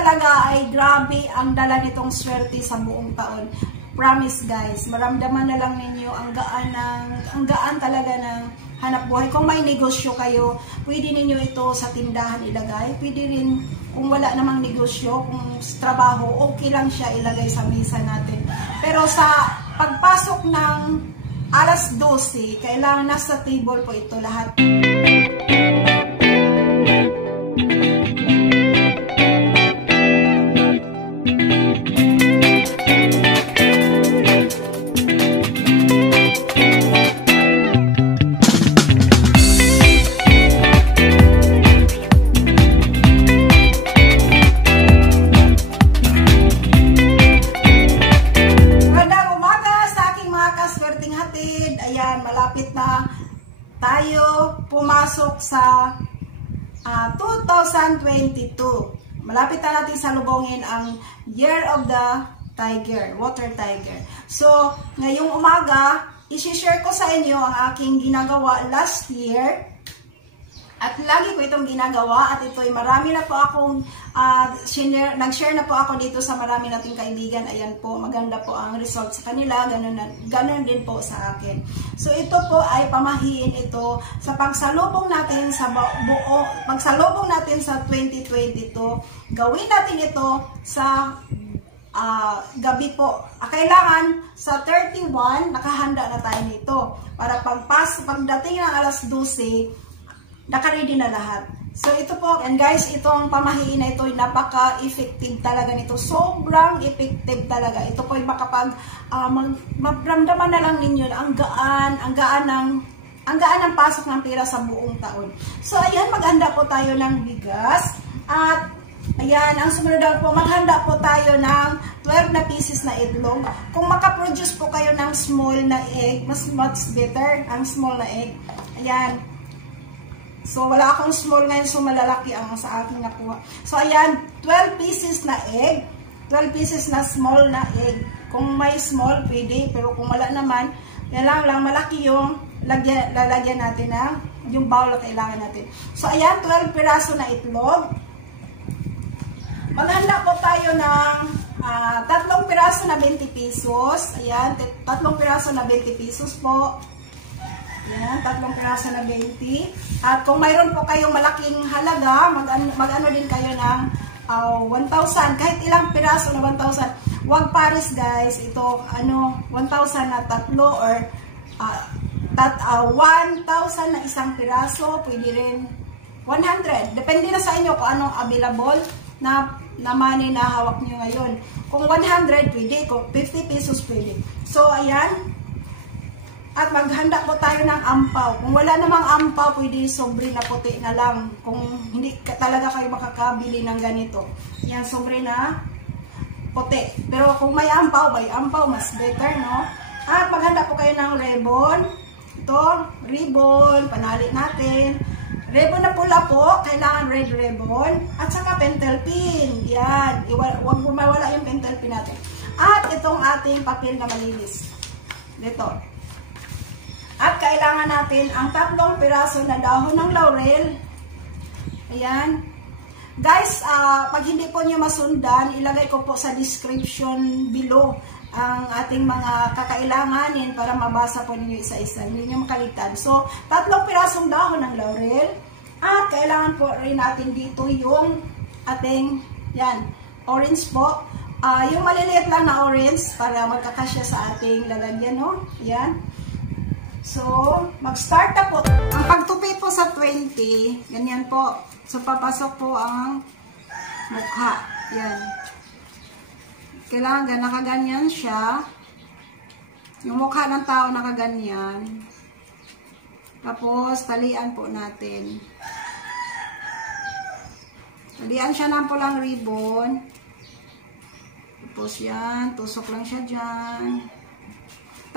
talaga ay grabe ang dala nitong swerte sa buong taon. Promise guys, maramdaman na lang ninyo ang gaan talaga ng hanap buhay. Kung may negosyo kayo, pwede ninyo ito sa tindahan ilagay. Pwede rin kung wala namang negosyo, kung trabaho, okay lang siya ilagay sa mesa natin. Pero sa pagpasok ng alas 12, kailangan nasa table po ito lahat. Malapit na tayo pumasok sa 2022. Malapit na natin salubungin ang Year of the Tiger, Water Tiger. So, ngayong umaga, isi-share ko sa inyo ang aking ginagawa last year. At lagi ko itong ginagawa at ito'y marami na po akong nag-share na po ako dito sa marami nating kaibigan. Ayan po, maganda po ang result sa kanila. Ganun din po sa akin. So ito po ay pamahiin ito sa pagsalubong natin sa pagsalubong natin sa 2022. Gawin natin ito sa gabi po. Kailangan sa 31 nakahanda na tayo nito para pagdating ng alas 12 naka-ready na lahat. So ito po, and guys, itong pamahiin na ito, napaka-effective talaga nito. Sobrang effective talaga. Ito po ay maramdaman na lang ninyo ang gaan ng pasok ng pera sa buong taon. So ayan, maghanda po tayo ng bigas. At ayan, ang sumunod po, maghanda po tayo ng 12 na pieces na itlog. Kung makaproduce po kayo ng small na egg, mas better ang small na egg. Ayan. So, wala akong small ngayon, so malalaki ang sa aking nakuha. So, ayan, 12 pieces na egg, 12 pieces na small na egg. Kung may small, pwede, pero kung wala naman, kailangan lang malaki yung lalagyan natin ng yung bowl na kailangan natin. So, ayan, 12 piraso na itlog. Maghanda po tayo ng 3 piraso na 20 pesos. Ayan, 3 piraso na 20 pesos po. Yan, 3 piraso na 20. At kung mayroon po kayong malaking halaga, mag-ano din kayo ng 1,000. Kahit ilang piraso na 1,000. Huwag pares guys. Ito, 1,000 na tatlo or 1,000 na isang piraso. Pwede rin 100. Depende na sa inyo kung anong available na money na hawak nyo ngayon. Kung 100, pwede. Kung 50 pesos, pwede. So, ayan. At maghanda po tayo ng ampaw. Kung wala namang ampaw, pwede sobre na puti na lang. Kung hindi talaga kayo makakabili ng ganito. Yan, sobre na puti. Pero kung may ampaw, mas better, no? At maghanda po kayo ng ribbon. Ito, ribbon, panali natin. Ribbon na pula po, kailangan red ribbon. At saka pentel pin. Yan, huwag mawala yung pentel pin natin. At itong ating papel na malinis. Dito. At kailangan natin ang 3 piraso na dahon ng laurel. Ayan. Guys, pag hindi po nyo masundan, ilagay ko po sa description below ang ating mga kakailanganin para mabasa po ninyo isa-isa. Hindi nyo makaligtan. So, 3 pirasong dahon ng laurel. At kailangan po rin natin dito yung ating, yan, orange po. Yung maliliit lang na orange para magkakasya sa ating lalagyan, no? Yan. So, mag-start na po. Ang pagtupi po sa 20, ganyan po. So, papasok po ang mukha. Yan. Kailangan nakaganyan siya. Yung mukha ng tao nakaganyan. Tapos, talian po natin. Talian siya ng pulang ribbon. Tapos yan, tusok lang siya dyan.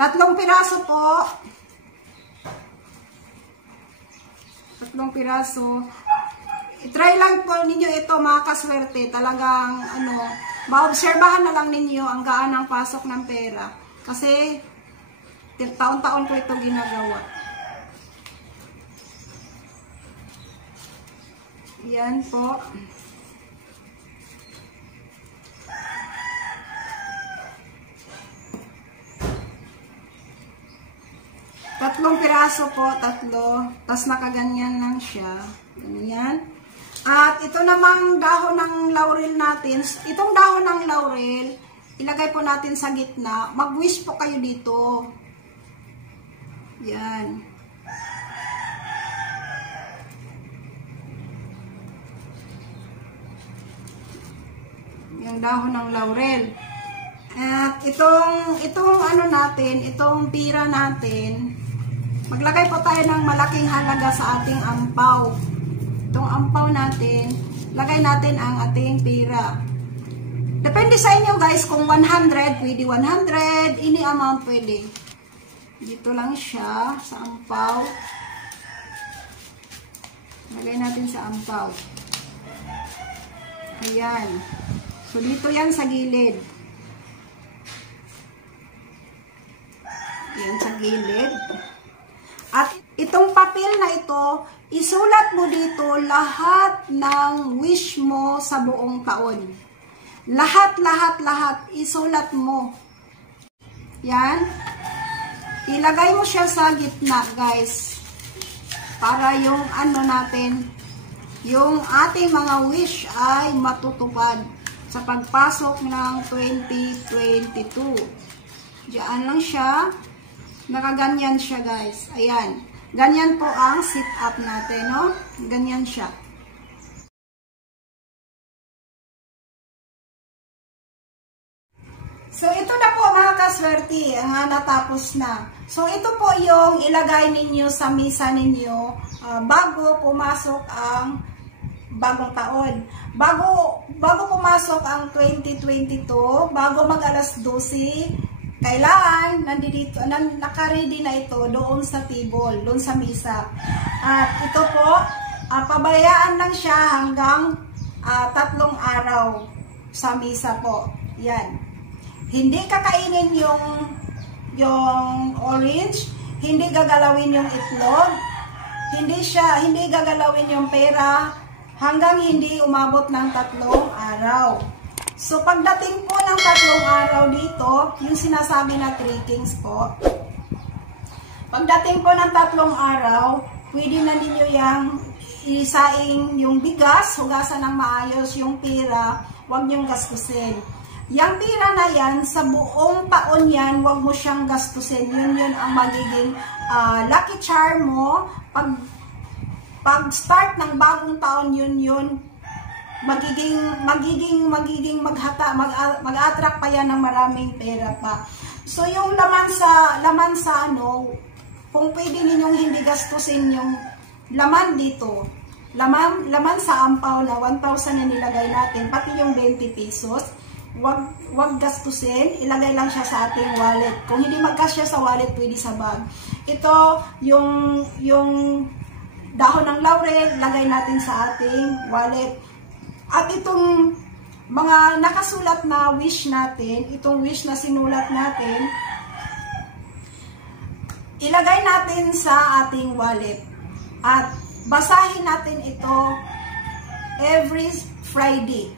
3 piraso po. 3 piraso. I-try lang po ninyo ito mga kaswerte. Talagang maobserbahan na lang ninyo ang gaan ng pasok ng pera. Kasi taon-taon ko ito ginagawa. Yan po. Tatlong piraso po, tatlo. Tapos nakaganyan lang siya. Ganyan. At ito namang dahon ng laurel natin. Itong dahon ng laurel, ilagay po natin sa gitna. Mag-wish po kayo dito. Yan. Yung dahon ng laurel. At itong ano natin, itong pira natin, maglagay po tayo ng malaking halaga sa ating ampaw. Itong ampaw natin, lagay natin ang ating pira. Depende sa inyo guys, kung 100, pwede 100, any amount pwede. Dito lang siya sa ampaw. Lagay natin sa ampaw. Ayan. So, dito yan sa gilid. Yan sa gilid. At itong papel na ito, isulat mo dito lahat ng wish mo sa buong taon. Lahat, isulat mo. Yan. Ilagay mo siya sa gitna, guys. Para yung ano natin, yung ating mga wish ay matutupad sa pagpasok ng 2022. Diyan lang siya. Nakaganyan siya, guys. Ayan. Ganyan po ang sit-up natin, no? Ganyan siya. So, ito na po mga kaswerte. Natapos na. So, ito po yung ilagay ninyo sa misa ninyo bago pumasok ang bagong taon. Bago pumasok ang 2022, bago mag alas 12, kailangan naka-ready na ito doon sa table, doon sa misa. At ito po, pabayaan lang siya hanggang 3 araw sa misa po. Yan. Hindi kakainin yung orange, hindi gagalawin yung itlog, hindi gagalawin yung pera, hanggang hindi umabot ng 3 araw. So, pagdating po ng 3 araw dito, yung sinasabi na 3 kings po, pagdating po ng 3 araw, pwede na ninyo yung isaing yung bigas, hugasan ng maayos yung pera, huwag nyong gastusin. Yung pera na yan, sa buong taon yan, huwag mo siyang gastusin. Yun ang magiging lucky charm mo. Pag-start ng bagong taon, yun magiging mag-attract pa yan ng maraming pera pa. So yung laman sa ano, kung pwede ninyong hindi gastusin yung laman dito, laman sa ampaw na 1,000 na nilagay natin, pati yung 20 pesos, wag gastusin, ilagay lang siya sa ating wallet. Kung hindi magkasya sa wallet, pwede sa bag. Ito, yung dahon ng laurel, lagay natin sa ating wallet. At itong mga nakasulat na wish natin, itong wish na sinulat natin, ilagay natin sa ating wallet. At basahin natin ito every Friday.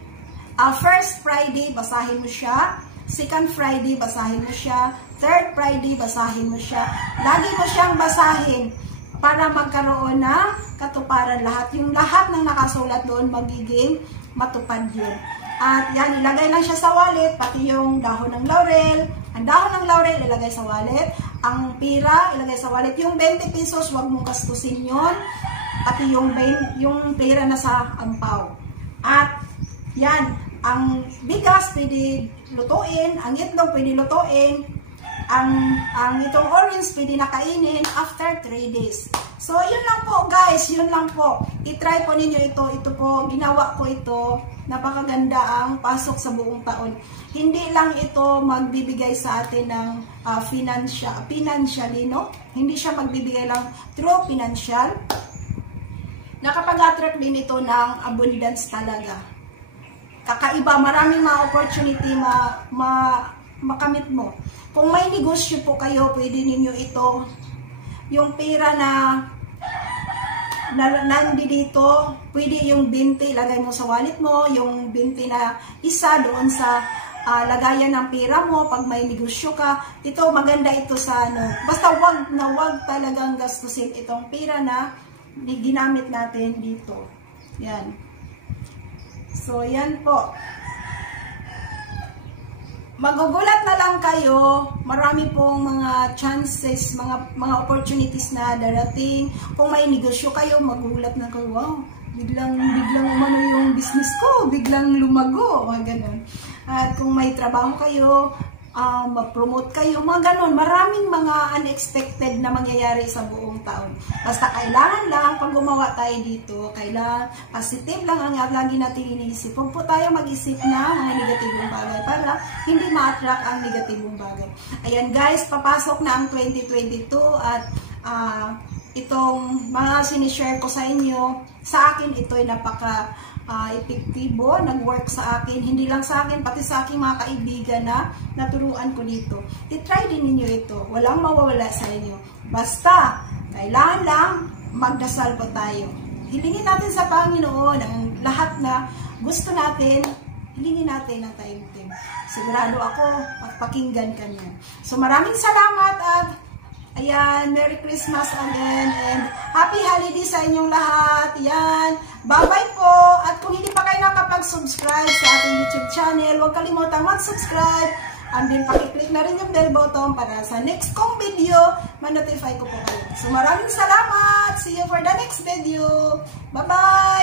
First Friday, basahin mo siya. Second Friday, basahin mo siya. Third Friday, basahin mo siya. Lagi mo siyang basahin para magkaroon ng katuparan lahat. Yung lahat ng nakasulat doon, magiging matupad yun. At yan, ilagay lang siya sa wallet, pati yung dahon ng laurel. Ang dahon ng laurel, ilagay sa wallet. Ang pira, ilagay sa wallet. Yung 20 pesos, huwag mong gastusin yun. Pati yung pera na sa ampaw. At yan, ang bigas pwede lutuin, ang itlog pwede lutuin, ang itong orange pwede nakainin after 3 days. So, yun lang po guys, yun lang po. I-try po ninyo ito. Ito po, ginawa ko ito. Napakaganda ang pasok sa buong taon. Hindi lang ito magbibigay sa atin ng financially, no? Hindi siya magbibigay lang through financial. Nakapag-attract din ito ng abundance talaga. Kakaiba, maraming mga opportunity makamit mo. Kung may negosyo po kayo, pwede ninyo ito. Yung pera na nandito, pwede yung 20, lagay mo sa wallet mo. Yung 20 na isa doon sa lagayan ng pera mo pag may negosyo ka. Ito, maganda ito sa ano. Basta wag talagang gastusin itong pera na ginamit natin dito. Yan. So, yan po. Magugulat na lang kayo, marami pong mga chances, mga opportunities na darating. Kung may negosyo kayo, magugulat na kayo, wow, biglang umano yung business ko, biglang lumago, mga ganun. At kung may trabaho kayo, mag-promote kayo, mga ganun. Maraming mga unexpected na mangyayari sa buong taon. Basta kailangan lang, pag gumawa tayo dito, kailangan positive lang ang lagi natin iniisip. Huwag po tayo mag-isip na mga negatibong bagay para hindi ma-attract ang negatibong bagay. Ayan guys, papasok na ang 2022 at itong mga sinishare ko sa inyo, sa akin ito ay napaka epektibo, nag-work sa akin, hindi lang sa akin, pati sa aking mga kaibigan na naturuan ko dito. I-try din ninyo ito, walang mawawala sa inyo. Basta, kailangan lang magdasal po tayo. Hilingin natin sa Panginoon ang lahat na gusto natin, hilingin natin ang taimtim. Sigurado ako, pakinggan ka niya. So maraming salamat at ayan, Merry Christmas again and Happy Holiday sa inyong lahat. Ayan, bye-bye po. At kung hindi pa kayo nakapag-subscribe sa ating YouTube channel, huwag kalimutang mag-subscribe. And then, pakiclick na rin yung bell button para sa next kong video, ma-notify ko po kayo. So, maraming salamat. See you for the next video. Bye-bye!